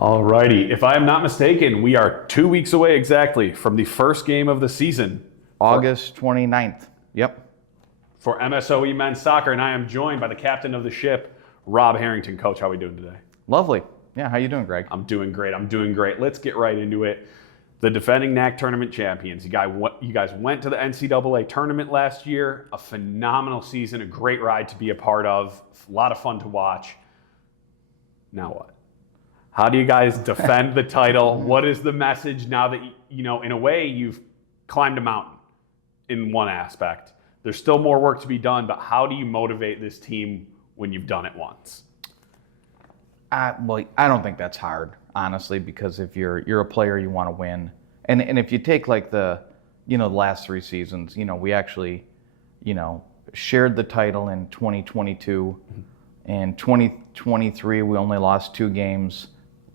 Alrighty. If I am not mistaken, we are 2 weeks away exactly from the first game of the season. August 29th. Yep. For MSOE Men's Soccer, and I am joined by the captain of the ship, Rob Harrington. Coach, how are we doing today? Lovely. Yeah, how you doing, Greg? I'm doing great. Let's get right into it. The defending NACC Tournament champions. You guys went to the NCAA tournament last year. A phenomenal season, a great ride to be a part of. A lot of fun to watch. Now what? How do you guys defend the title? What is the message now that, in a way, you've climbed a mountain in one aspect? There's still more work to be done, but how do you motivate this team when you've done it once? Well, I don't think that's hard, honestly, because if you're a player, you want to win. And if you take like the last 3 seasons, we actually, shared the title in 2022. In 2023, we only lost 2 games,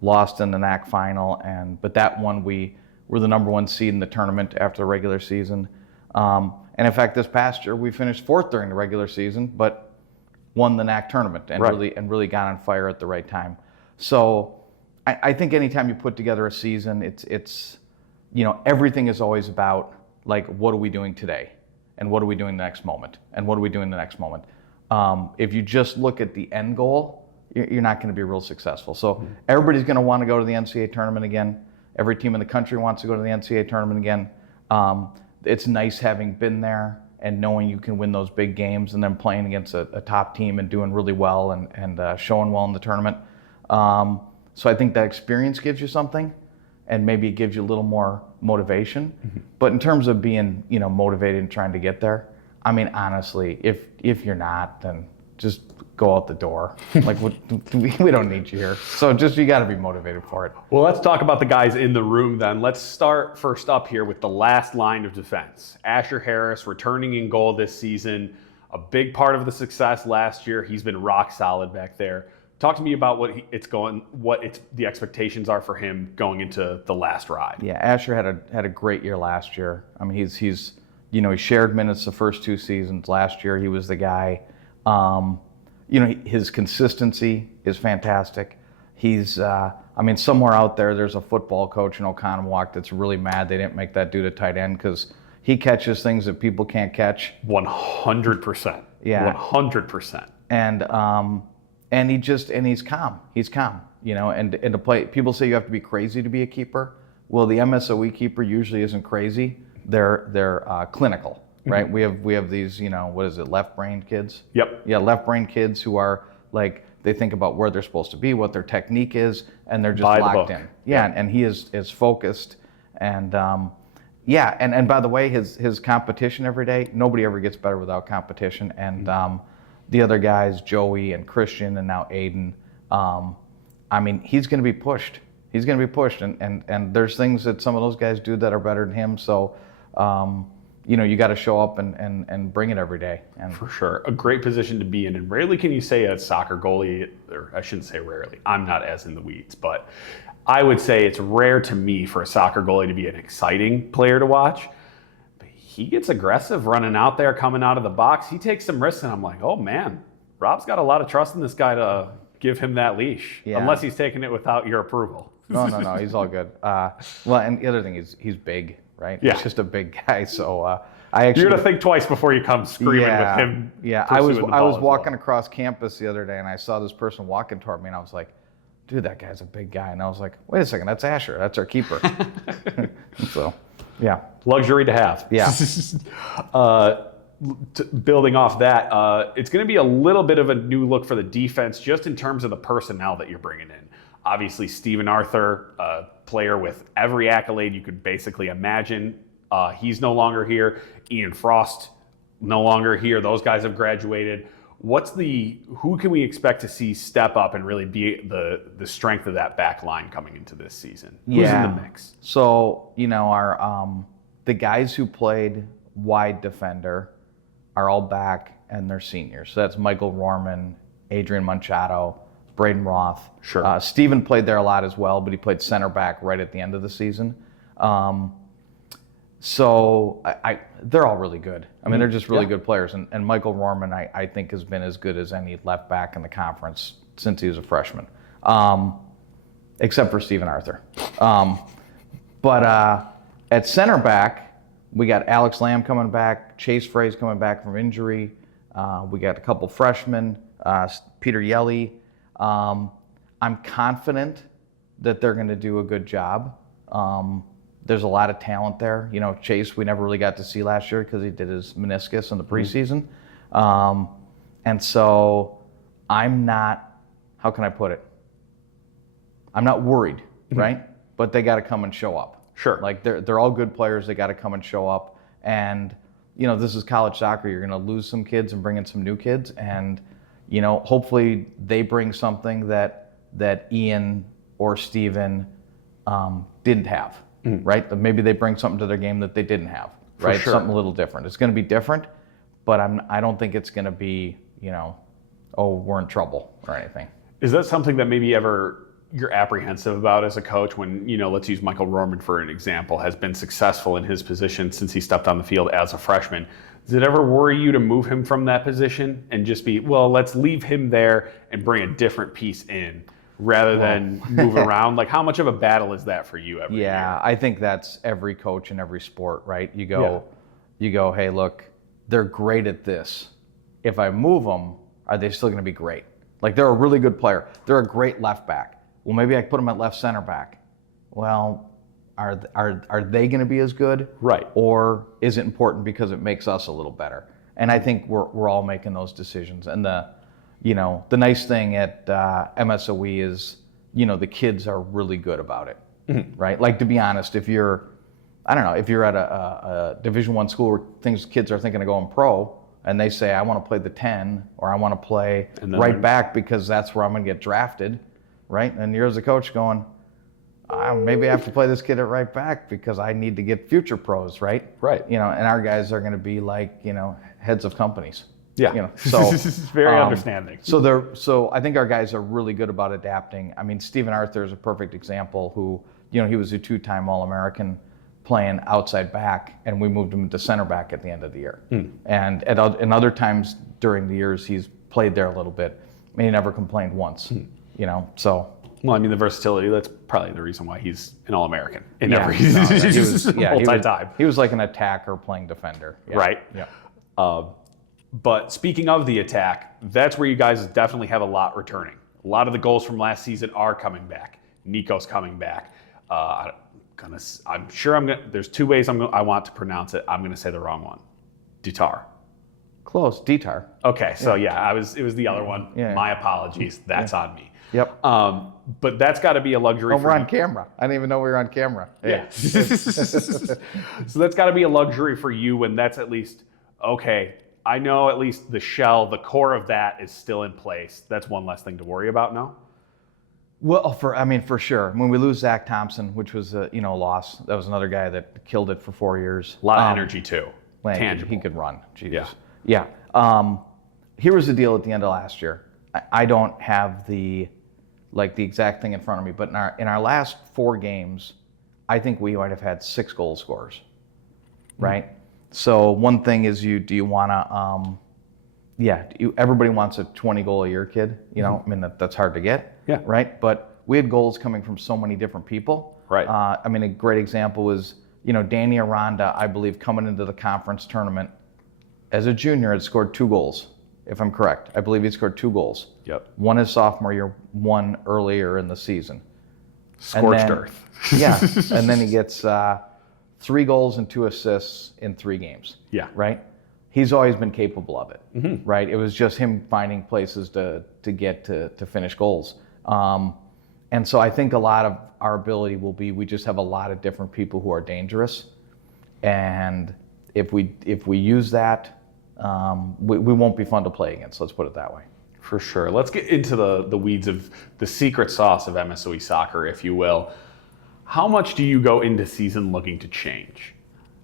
lost in the NACC final, but that one we were the number 1 seed in the tournament after the regular season. And in fact, this past year we finished 4th during the regular season, but won the NACC tournament and really got on fire at the right time. So I think anytime you put together a season, it's everything is always about like, what are we doing today, and what are we doing the next moment, and what are we doing the next moment. If you just look at the end goal, you're not going to be real successful. So everybody's going to want to go to the NCAA tournament again. Every team in the country wants to go to the NCAA tournament again. It's nice having been there and knowing you can win those big games, and then playing against a top team and doing really well and showing well in the tournament. So I think that experience gives you something, and maybe it gives you a little more motivation. But in terms of being motivated and trying to get there, I mean, honestly, if you're not, then just go out the door. Like, we don't need you here. So you got to be motivated for it. Well, let's talk about the guys in the room then. Let's start first up here with the last line of defense. Asher Harris returning in goal this season. A big part of the success last year. He's been rock solid back there. Talk to me about what the expectations are for him going into the last ride. Yeah, Asher had a great year last year. I mean, he shared minutes the first 2 seasons. Last year, he was the guy. His consistency is fantastic. He's, somewhere out there's a football coach in Oconomowoc that's really mad they didn't make that dude a tight end, because he catches things that people can't catch. 100%. Yeah. 100%. And he's calm. He's calm. And to play, people say you have to be crazy to be a keeper. Well, the MSOE keeper usually isn't crazy. They're clinical. Right, we have these, left-brained kids? Yep. Yeah, left-brained kids who are like, they think about where they're supposed to be, what their technique is, and they're just locked in. Yeah, and he is focused, and and by the way, his competition every day, nobody ever gets better without competition. And the other guys, Joey and Christian, and now Aiden, he's going to be pushed. He's going to be pushed, and there's things that some of those guys do that are better than him. So. You got to show up and bring it every day. And for sure, a great position to be in. And rarely can you say a soccer goalie, or I shouldn't say rarely, I'm not as in the weeds, but I would say it's rare to me for a soccer goalie to be an exciting player to watch. But he gets aggressive running out there, coming out of the box. He takes some risks, and I'm like, oh man, Rob's got a lot of trust in this guy to give him that leash, unless he's taking it without your approval. No, he's all good. Well, and the other thing is he's big. Right? Yeah. He's just a big guy. So you're gonna think twice before you come screaming with him. Yeah, I was walking across campus the other day, and I saw this person walking toward me, and I was like, dude, that guy's a big guy. And I was like, wait a second, that's Asher. That's our keeper. So, yeah. Luxury to have. Yeah. Building off that, it's going to be a little bit of a new look for the defense, just in terms of the personnel that you're bringing in. Obviously, Stephen Arthur, a player with every accolade you could basically imagine. He's no longer here. Ian Frost, no longer here. Those guys have graduated. Who can we expect to see step up and really be the strength of that back line coming into this season? Who's in the mix? So, our the guys who played wide defender are all back, and they're seniors. So that's Michael Rorman, Adrian Manchado, Braden Roth. Sure. Steven played there a lot as well, but he played center back right at the end of the season. So they're all really good. I mean, they're just really good players. And Michael Rorman, I think, has been as good as any left back in the conference since he was a freshman. except for Stephen Arthur. But at center back, we got Alex Lamb coming back, Chase Frey's coming back from injury. We got a couple freshmen, Peter Yelly. I'm confident that they're going to do a good job. There's a lot of talent there. You know, Chase, we never really got to see last year because he did his meniscus in the preseason. And so I'm not, how can I put it? I'm not worried, right? But they got to come and show up. Sure. Like they're all good players. They got to come and show up. And, you know, this is college soccer. You're going to lose some kids and bring in some new kids. And, you know, hopefully they bring something that Ian or Steven didn't have, right? Maybe they bring something to their game that they didn't have, right? Sure. Something a little different. It's going to be different, but I don't think it's going to be, you know, oh, we're in trouble or anything. Is that something that maybe ever you're apprehensive about as a coach when, you know, let's use Michael Roman for an example, has been successful in his position since he stepped on the field as a freshman? Does it ever worry you to move him from that position and just be, well, let's leave him there and bring a different piece in rather than move around? Like, how much of a battle is that for you every year? Yeah, I think that's every coach in every sport, right? You go, hey, look, they're great at this. If I move them, are they still going to be great? Like, they're a really good player. They're a great left back. Well, maybe I put them at left center back. Well, are they going to be as good? Right. Or is it important because it makes us a little better? And I think we're all making those decisions. And the nice thing at MSOE is, you know, the kids are really good about it, right? Like, to be honest, if you're at a Division I school where kids are thinking of going pro, and they say, I want to play the 10, or I want to play right back because that's where I'm going to get drafted, right? And you're as a coach going, maybe I have to play this kid at right back because I need to get future pros, right? Right. You know, and our guys are going to be like, you know, heads of companies. Yeah. You know, so This is very understanding. So I think our guys are really good about adapting. I mean, Stephen Arthur is a perfect example who, you know, he was a 2-time All-American playing outside back, and we moved him to center back at the end of the year. And in other times during the years, he's played there a little bit. I mean, he never complained once, you know, so. Well, I mean, the versatility, that's probably the reason why he's an All-American. He was like an attacker playing defender. Yeah. Right. Yeah. But speaking of the attack, that's where you guys definitely have a lot returning. A lot of the goals from last season are coming back. Nico's coming back. There's two ways I want to pronounce it. I'm gonna say the wrong one. Dutar. Close. Ditar. Okay, so it was the other one. Yeah. My apologies. That's on me. Yep. But that's got to be a luxury. Oh, we're on camera. I didn't even know we were on camera. Yeah. So that's got to be a luxury for you when that's at least okay. I know at least the shell, the core of that is still in place. That's one less thing to worry about now. Well, for sure. When we lose Zach Thompson, which was a loss, that was another guy that killed it for 4 years. A lot of energy too. Tangible. He could run. Jesus. Yeah. Yeah. Here was the deal at the end of last year. I don't have the exact thing in front of me, but in our last 4 games, I think we might have had 6 goal scorers. Right. So one thing is, do you want to? Everybody wants a 20 goal a year kid. You know, I mean that's hard to get. Yeah. Right. But we had goals coming from so many different people. Right. I mean, a great example was, Danny Aranda, I believe, coming into the conference tournament as a junior had scored 2 goals, if I'm correct. I believe he scored 2 goals. Yep. One his sophomore year, one earlier in the season. Scorched earth. Yeah. And then he gets 3 goals and 2 assists in 3 games. Yeah. Right? He's always been capable of it. Right? It was just him finding places to get to finish goals. And so I think a lot of our ability will be, we just have a lot of different people who are dangerous. And if we use that, we won't be fun to play against. Let's put it that way. For sure. Let's get into the weeds of the secret sauce of MSOE soccer, if you will. How much do you go into season looking to change?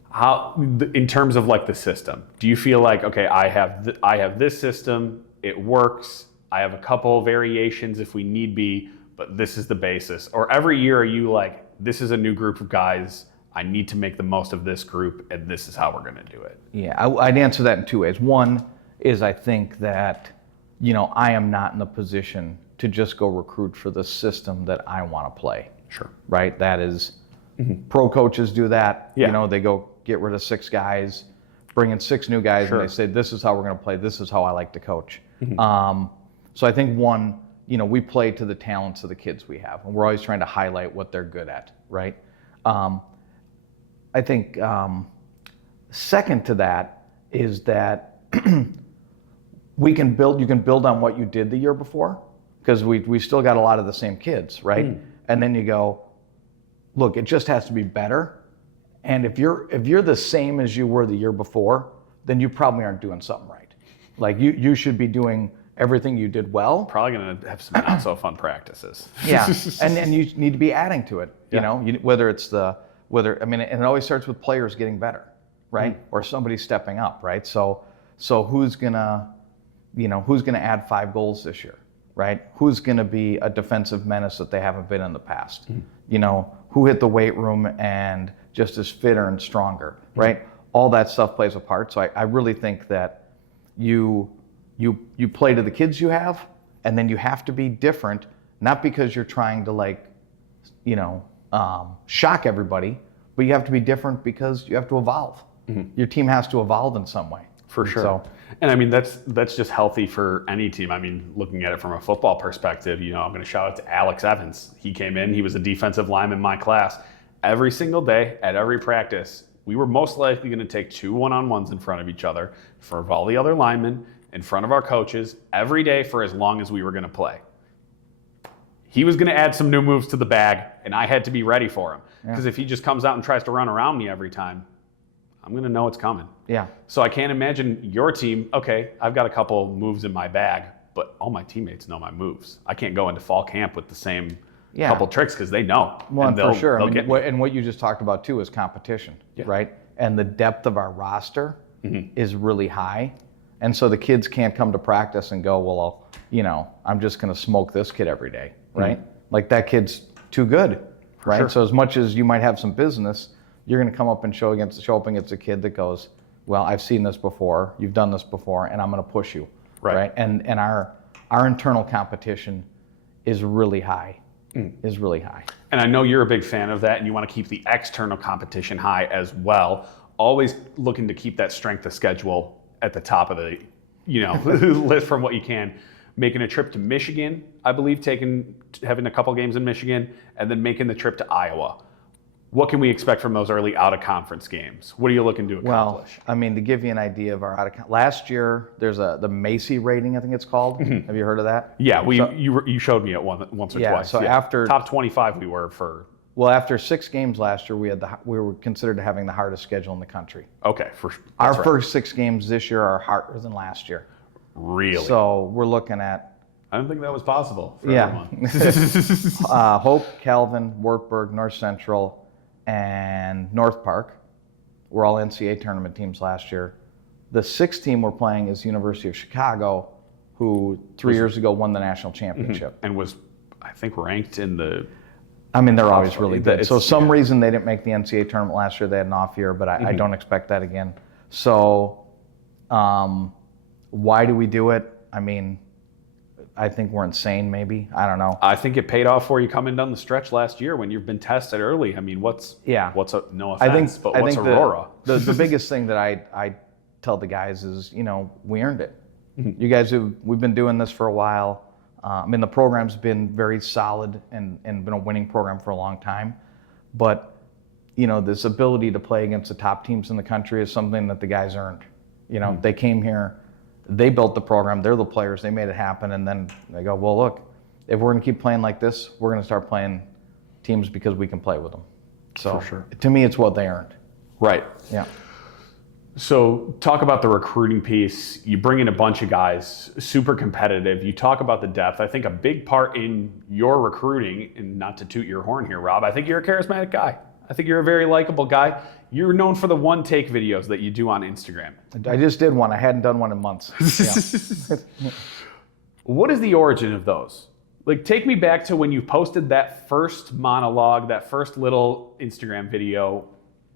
How, in terms of like the system, do you feel like, okay, I have this system, it works, I have a couple variations if we need be, but this is the basis? Or every year are you like, this is a new group of guys, I need to make the most of this group, and this is how we're going to do it? Yeah, I'd answer that in 2 ways. One is I think that, I am not in the position to just go recruit for the system that I want to play. Sure. Right? That is, pro coaches do that. Yeah. You know, they go get rid of 6 guys, bring in 6 new guys, Sure. and they say, this is how we're going to play. This is how I like to coach. So I think one, you know, we play to the talents of the kids we have, and we're always trying to highlight what they're good at, right? I think second to that is that you can build on what you did the year before, because we still got a lot of the same kids, right? And then you go, look, it just has to be better. And if you're the same as you were the year before, then you probably aren't doing something right. Like you should be doing everything you did well. Probably going to have some not so fun practices. Yeah, and you need to be adding to it. You know, whether and it always starts with players getting better, right? Or somebody stepping up, right? So who's gonna add 5 goals this year, right? Who's gonna be a defensive menace that they haven't been in the past? You know, who hit the weight room and just is fitter and stronger, right? All that stuff plays a part. So I really think that you play to the kids you have, and then you have to be different, not because you're trying to shock everybody, but you have to be different because you have to evolve. Your team has to evolve in some way. For sure. So, and I mean, that's just healthy for any team. I mean, looking at it from a football perspective, you know, I'm going to shout out to Alex Evans. He came in, he was a defensive lineman in my class. Every single day at every practice, we were most likely going to take 2 one-on-ones in front of each other, in front of all the other linemen, in front of our coaches, every day for as long as we were going to play. He was going to add some new moves to the bag, and I had to be ready for him. Because if he just comes out and tries to run around me every time, I'm going to know it's coming. Yeah. So I can't imagine your team, okay, I've got a couple moves in my bag, but all my teammates know my moves. I can't go into fall camp with the same couple tricks because they know. Well, and for sure. And what you just talked about too is competition, right? And the depth of our roster is really high. And so the kids can't come to practice and go, well, I'm just going to smoke this kid every day, right? Like that kid's too good, right? Sure. So as much as you might have some business, you're going to come up and show up against a kid that goes, well, I've seen this before, you've done this before, and I'm going to push you, right? And our internal competition is really high. Is really high. And I know you're a big fan of that, and you want to keep the external competition high as well. Always looking to keep that strength of schedule at the top of the, list from what you can. Making a trip to Michigan, I believe, having a couple games in Michigan, and then making the trip to Iowa. What can we expect from those early out-of-conference games? What are you looking to accomplish? Well, I mean, to give you an idea of our last year, there's the Macy rating, I think it's called. Have you heard of that? Yeah, you showed me it once or twice. So after top 25, we were for. Well, after 6 games last year, we were considered having the hardest schedule in the country. Okay, our first 6 games this year are harder than last year. Really? So we're looking at. I don't think that was possible for everyone. Hope, Calvin, Wartburg, North Central, and North Park were all NCAA tournament teams last year. The 6th team we're playing is University of Chicago, who 3 years ago won the national championship. And was, I think, ranked in the... I mean, they're always really good. So some reason they didn't make the NCAA tournament last year. They had an off year, but I don't expect that again. So why do we do it? I mean, I think we're insane, maybe. I don't know. I think it paid off for you coming down the stretch last year when you've been tested early. I mean, no offense, but what's Aurora? The biggest thing that I tell the guys is, we earned it. You guys, we've been doing this for a while. I mean, the program's been very solid and been a winning program for a long time. But, this ability to play against the top teams in the country is something that the guys earned. They came here. They built the program. They're the players. They made it happen. And then they go, well, look, if we're going to keep playing like this, we're going to start playing teams because we can play with them. So for sure. To me, it's what they earned. Right. Yeah. So talk about the recruiting piece. You bring in a bunch of guys, super competitive. You talk about the depth. I think a big part in your recruiting, and not to toot your horn here, Rob, I think you're a charismatic guy. I think you're a very likable guy. You're known for the one-take videos that you do on Instagram. I just did one. I hadn't done one in months. Yeah. What is the origin of those? Like, take me back to when you posted that first monologue, that first little Instagram video.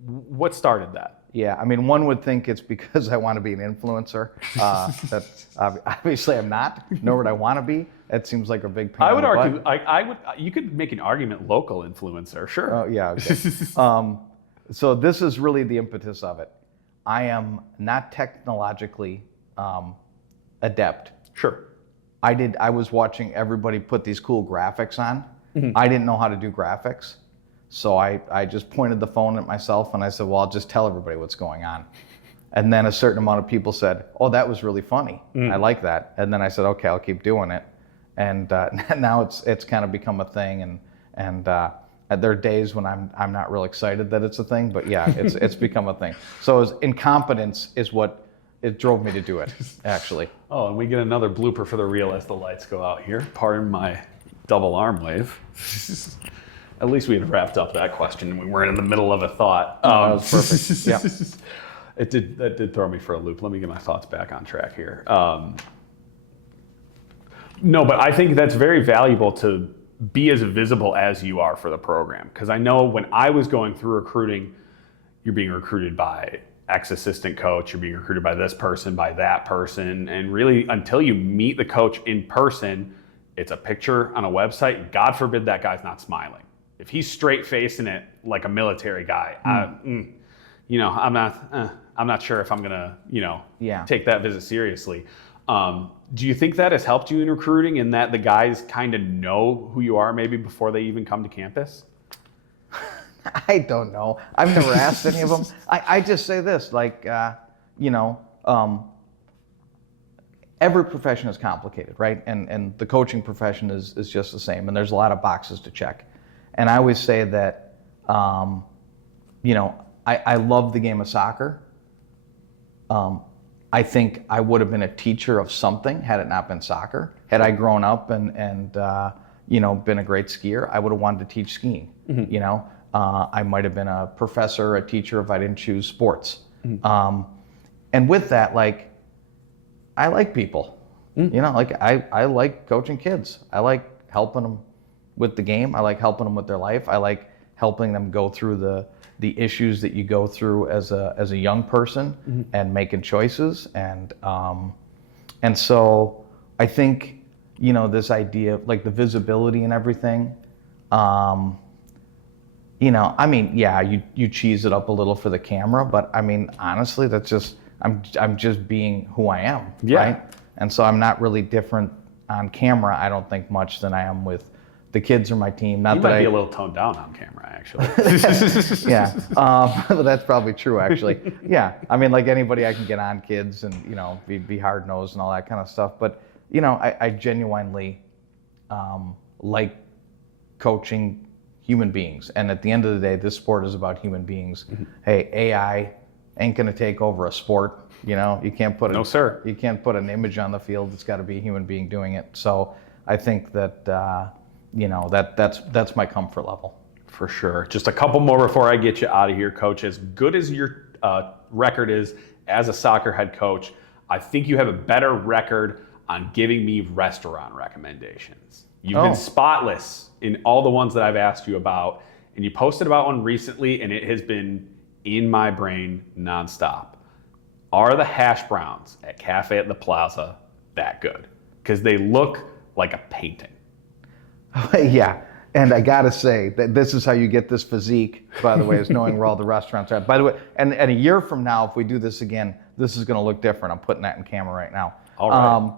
What started that? Yeah, I mean, one would think it's because I want to be an influencer. Obviously I'm not, nor would I want to be. That seems like a big pain. I would argue, you could make an argument local influencer, sure. Oh, yeah, okay. So this is really the impetus of it. I am not technologically adept. Sure. I was watching everybody put these cool graphics on. I didn't know how to do graphics. So I just pointed the phone at myself and I said, well, I'll just tell everybody what's going on. And then a certain amount of people said, oh, that was really funny. I like that. And then I said, okay, I'll keep doing it. And now it's kind of become a thing. And there are days when I'm not real excited that it's a thing, but yeah, it's become a thing. So incompetence is what it drove me to do it, actually. Oh, and we get another blooper for the reel as the lights go out here. Pardon my double arm wave. At least we had wrapped up that question and we weren't in the middle of a thought. That was perfect. Yeah. That did throw me for a loop. Let me get my thoughts back on track here. No, but I think that's very valuable to be as visible as you are for the program. Because I know when I was going through recruiting, you're being recruited by ex-assistant coach, you're being recruited by this person, by that person. And really, until you meet the coach in person, it's a picture on a website. God forbid that guy's not smiling. If he's straight facing it like a military guy, I'm not sure if I'm gonna, take that visit seriously. Do you think that has helped you in recruiting, in that the guys kind of know who you are maybe before they even come to campus? I don't know. I've never asked any of them. I just say this, every profession is complicated, right? And the coaching profession is just the same. And there's a lot of boxes to check. And I always say that, I love the game of soccer. I think I would have been a teacher of something had it not been soccer. Had I grown up and been a great skier, I would have wanted to teach skiing. I might have been a professor, a teacher if I didn't choose sports. And with that, I like people. I like coaching kids. I like helping them with the game. I like helping them with their life. I like helping them go through the issues that you go through as a young person and making choices. And so I think, this idea of the visibility and everything, you cheese it up a little for the camera, but honestly, that's just, I'm just being who I am, right? And so I'm not really different on camera, I don't think, much than I am with the kids or my team. Not you that might be a little toned down on camera, actually. Yeah, that's probably true, actually. Yeah, like anybody, I can get on kids and be hard nosed and all that kind of stuff. But I genuinely like coaching human beings, and at the end of the day, this sport is about human beings. Hey, AI ain't gonna take over a sport. You can't put you can't put an image on the field. It's got to be a human being doing it. So I think that that's my comfort level. For sure. Just a couple more before I get you out of here, Coach. As good as your record is as a soccer head coach, I think you have a better record on giving me restaurant recommendations. You've been spotless in all the ones that I've asked you about, and you posted about one recently, and it has been in my brain nonstop. Are the hash browns at Cafe at the Plaza that good? Because they look like a painting. Yeah, and I gotta say that this is how you get this physique, by the way, is knowing where all the restaurants are at. By the way, and a year from now, if we do this again, this is gonna look different. I'm putting that in camera right now. All right.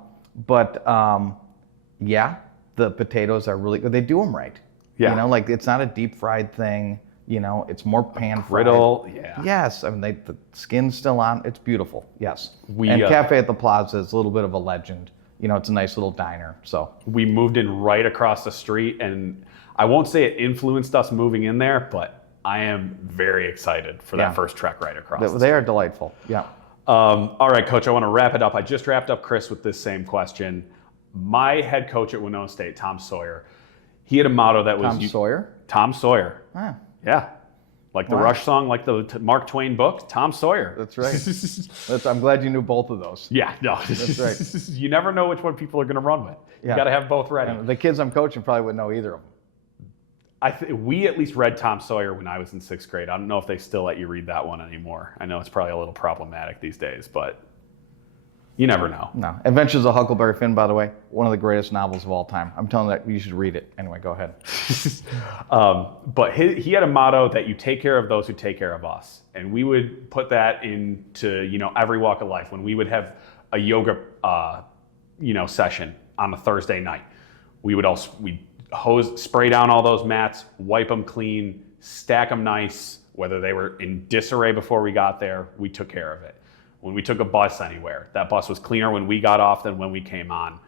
Yeah, the potatoes are really good. They do them right. Yeah. It's not a deep fried thing. It's more pan fried. Griddle, yeah. Yes, the skin's still on. It's beautiful. Yes. And Cafe at the Plaza is a little bit of a legend. It's a nice little diner. So we moved in right across the street, and I won't say it influenced us moving in there, but I am very excited for that first trek right across. They are delightful. Yeah. All right, Coach, I want to wrap it up. I just wrapped up Chris with this same question. My head coach at Winona State, Tom Sawyer, he had a motto that was... Tom Sawyer. Ah. Yeah. Like the Rush song, like the Mark Twain book, Tom Sawyer. That's right. I'm glad you knew both of those. Yeah, no. That's right. You never know which one people are going to run with. You got to have both ready. And the kids I'm coaching probably wouldn't know either of them. We at least read Tom Sawyer when I was in 6th grade. I don't know if they still let you read that one anymore. I know it's probably a little problematic these days, but you never know. No. Adventures of Huckleberry Finn, by the way, one of the greatest novels of all time. I'm telling you that you should read it. Anyway, go ahead. But he had a motto that you take care of those who take care of us. And we would put that into, every walk of life. When we would have a yoga, session on a Thursday night, we'd spray down all those mats, wipe them clean, stack them nice. Whether they were in disarray before we got there, we took care of it. When we took a bus anywhere, that bus was cleaner when we got off than when we came on.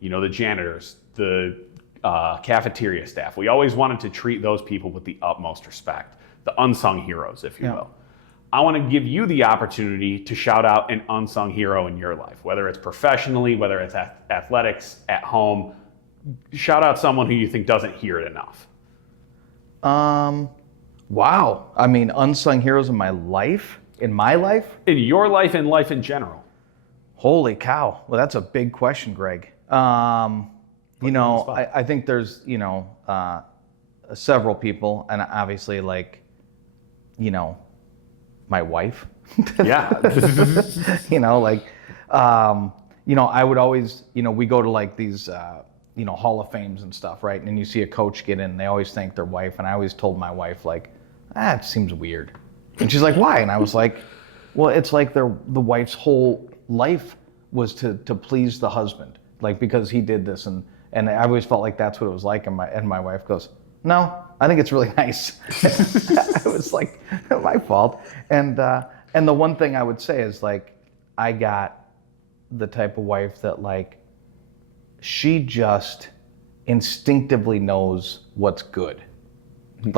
The janitors, the cafeteria staff. We always wanted to treat those people with the utmost respect, the unsung heroes, if you will. I want to give you the opportunity to shout out an unsung hero in your life, whether it's professionally, whether it's athletics, at home. Shout out someone who you think doesn't hear it enough. Wow. I mean, unsung heroes in my life? In my life? In your life and life in general. Holy cow. Well, that's a big question, Greg. I think there's, several people, and obviously, my wife. Yeah. I would always, we go to these, Hall of Fames and stuff, right? And you see a coach get in, they always thank their wife. And I always told my wife, it seems weird. And she's like, why? And I was like, well, it's like the wife's whole life was to please the husband, because he did this. And I always felt like that's what it was like. And my wife goes, no, I think it's really nice. I was like, my fault. And the one thing I would say is I got the type of wife that she just instinctively knows what's good.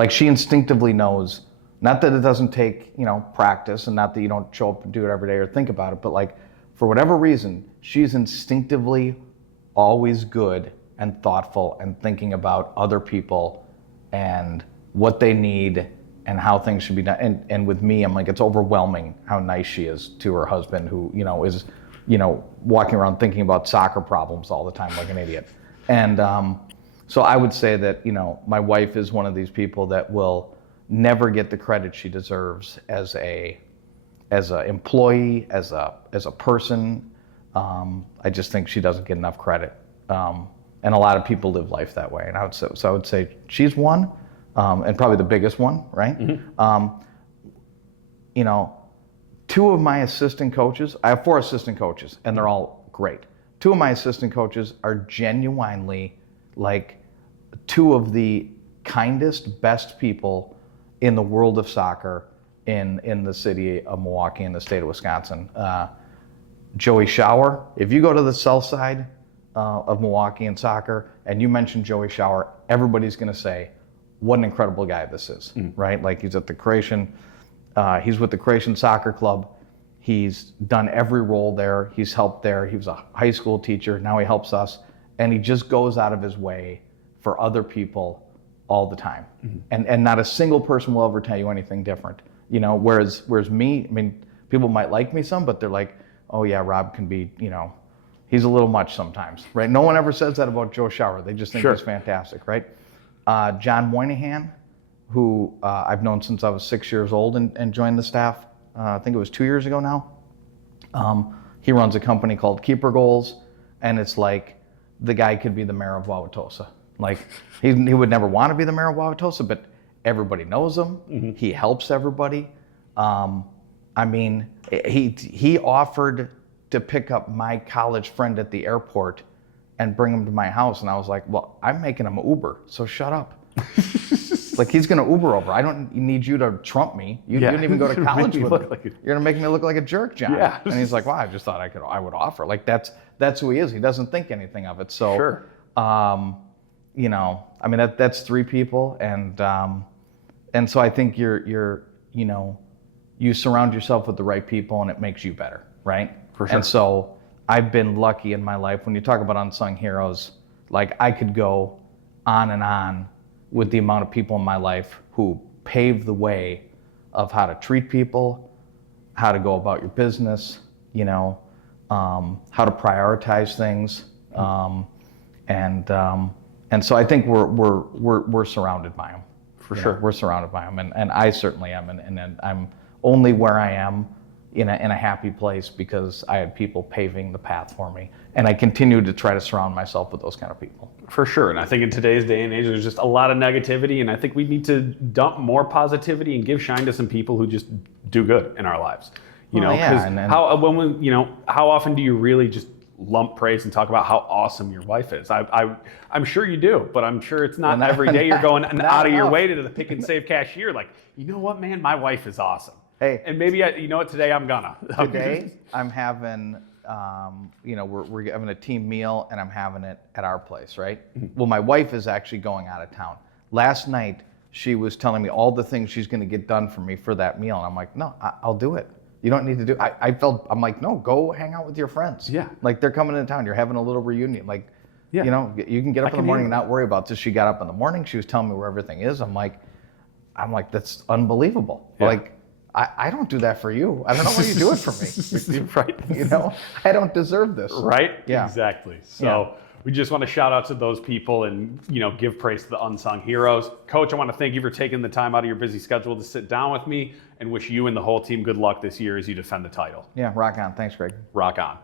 She instinctively knows, not that it doesn't take, practice, and not that you don't show up and do it every day or think about it, but for whatever reason, she's instinctively always good and thoughtful and thinking about other people and what they need and how things should be done. And with me, I'm it's overwhelming how nice she is to her husband, who, is, walking around thinking about soccer problems all the time like an idiot. And so I would say that, my wife is one of these people that will never get the credit she deserves as a employee, as a person. I just think she doesn't get enough credit. And a lot of people live life that way. And I would say she's one, and probably the biggest one, right? Mm-hmm. Two of my assistant coaches, I have 4 assistant coaches, and they're all great. 2 of my assistant coaches are genuinely 2 of the kindest, best people in the world of soccer in the city of Milwaukee and the state of Wisconsin. Joey Schauer, if you go to the south side of Milwaukee in soccer and you mention Joey Schauer, everybody's going to say, what an incredible guy this is, right? He's at the Croatian, he's with the Croatian Soccer Club. He's done every role there. He's helped there. He was a high school teacher. Now he helps us. And he just goes out of his way for other people all the time. Mm-hmm. And not a single person will ever tell you anything different. Whereas me, people might like me some, but they're like, oh yeah, Rob can be, he's a little much sometimes, right? No one ever says that about Joe Schauer. They just think he's fantastic, right? John Moynihan, who I've known since I was 6 years old and joined the staff. I think it was 2 years ago now. He runs a company called Keeper Goals, and it's the guy could be the mayor of Wauwatosa. He would never want to be the mayor of Wauwatosa, but everybody knows him. Mm-hmm. He helps everybody. He offered to pick up my college friend at the airport and bring him to my house, and I was like, well, I'm making him an Uber, so shut up. He's going to Uber over. I don't need you to trump me. You didn't even go to college with him. You're going to make me look like a jerk, John. Yeah. And he's like, well, I just thought I would offer. That's who he is. He doesn't think anything of it. So, sure. That's 3 people. And so I think you surround yourself with the right people and it makes you better, right? For sure. And so I've been lucky in my life. When you talk about unsung heroes, I could go on and on with the amount of people in my life who paved the way of how to treat people, how to go about your business, how to prioritize things. And so I think we're surrounded by them. For sure. We're surrounded by them, and I certainly am, and I'm only where I am in a happy place because I had people paving the path for me, and I continue to try to surround myself with those kind of people. For sure. And I think in today's day and age, there's just a lot of negativity, and I think we need to dump more positivity and give shine to some people who just do good in our lives. You know, because how often do you really just lump praise and talk about how awesome your wife is? I'm sure you do, but I'm sure it's not every day you're going out of your way to the Pick and Save cashier. Like, you know what, man, my wife is awesome. Hey, and maybe you know what, today I'm gonna. Today I'm having, we're having a team meal, and I'm having it at our place, right? Well, my wife is actually going out of town. Last night she was telling me all the things she's going to get done for me for that meal, and I'm like, no, I'll do it. You don't need to do it. I'm like, no, go hang out with your friends. Yeah. Like, they're coming into town. You're having a little reunion. Like, yeah. you know, you can get up in the morning and not worry about this. She got up in the morning. She was telling me where everything is. I'm like, that's unbelievable. Yeah. Like, I don't do that for you. I don't know why you do it for me. Right. You know, I don't deserve this. Right? Yeah. Exactly. So we just want to shout out to those people and, give praise to the unsung heroes. Coach, I want to thank you for taking the time out of your busy schedule to sit down with me, and wish you and the whole team good luck this year as you defend the title. Yeah, rock on. Thanks, Greg. Rock on.